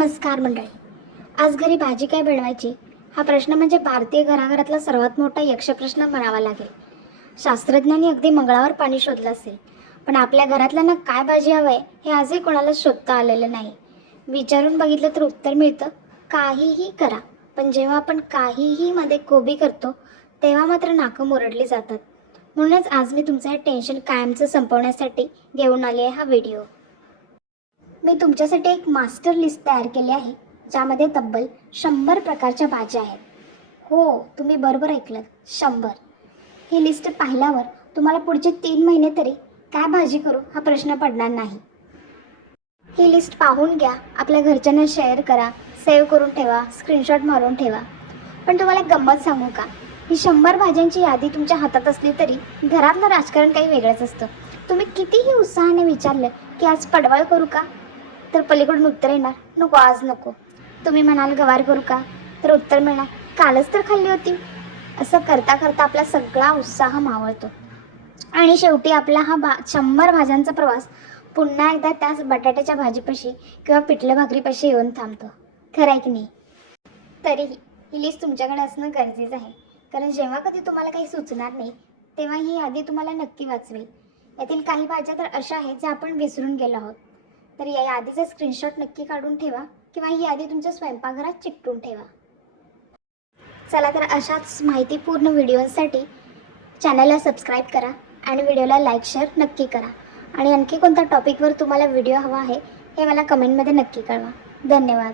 नमस्कार मंडळी. आज घरी भाजी काय बनवायची? हा प्रश्न म्हणजे भारतीय घराघरातला सर्वात मोठा यक्षप्रश्न म्हणावा लागेल. शास्त्रज्ञांनी अगदी मंगळावर पाणी शोधलं असेल पण आपल्या घरातल्यांना काय भाजी हवंय हे आजही कोणाला शोधता आलेलं नाही. विचारून बघितलं तर उत्तर मिळतं काहीही करा पण जेव्हा आपण काहीही मध्ये कोबी करतो तेव्हा मात्र नाकं मुरडली जातात. म्हणूनच आज मी तुमचं हे टेन्शन कायमचं संपवण्यासाठी घेऊन आली आहे हा व्हिडिओ. मी तुमच्यासाठी एक मास्टर लिस्ट तयार केली आहे ज्यामध्ये तब्बल शंभर प्रकारच्या भाज्या आहेत. हो तुम्ही बरोबर ऐकलं शंभर. ही लिस्ट पाहिल्यावर तुम्हाला पुढचे तीन महिने तरी काय भाजी करू हा प्रश्न पडणार नाही. ही लिस्ट पाहून घ्या आपल्या घरच्यांना शेअर करा सेव्ह करून ठेवा स्क्रीनशॉट मारून ठेवा. पण तुम्हाला एक गंमत सांगू का? ही शंभर भाज्यांची यादी तुमच्या हातात असली तरी घरातलं राजकारण काही वेगळंच असतं. तुम्ही कितीही उत्साहाने विचारलं की आज पडवळ करू का? तर पलीकडून उत्तर येणार. नको आज नको. तुम्ही म्हणाल गवार करू का? तर उत्तर मिळणार. कालच तर खाल्ली होती. असं करता करता आपला सगळा उत्साह मावळतो. आणि शेवटी आपला हा भा शंभर भाज्यांचा प्रवास पुन्हा एकदा त्याच बटाट्याच्या भाजीपाशी किंवा पिठलं भाकरीपाशी येऊन थांबतो. खरं आहे की नाही? तरीही ही लिस्ट तुमच्याकडे असणं गरजेचं आहे. कारण जेव्हा कधी तुम्हाला काही सुचणार नाही तेव्हा ही यादी तुम्हाला नक्की वाचवेल. यातील काही भाज्या तर अशा आहेत ज्या आपण विसरून गेलो आहोत. तर या यादीचा स्क्रीनशॉट नक्की काढून ठेवा किंवा ही यादी तुमच्या स्वयंपाकघरात चिकटून ठेवा. चला तर अशाच माहितीपूर्ण व्हिडिओसाठी चॅनलला सबस्क्राईब करा आणि व्हिडिओला लाईक शेअर नक्की करा. आणि आणखी कोणत्या टॉपिकवर तुम्हाला व्हिडिओ हवा आहे हे मला कमेंटमध्ये नक्की कळवा. धन्यवाद.